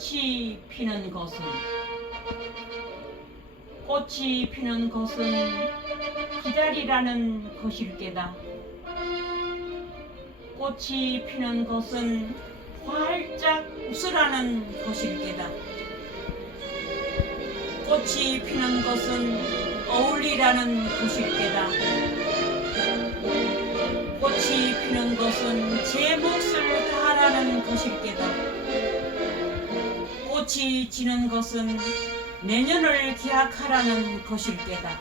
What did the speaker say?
꽃이 피는 것은 꽃이 피는 것은 기다리라는 것일 게다. 꽃이 피는 것은 활짝 웃으라는 것일 게다. 꽃이 피는 것은 어울리라는 것일 게다. 꽃이 피는 것은 제 몫을 다하라는 것일 게다. 꽃이 지는 것은 내년을 기약하라는 것일 때다.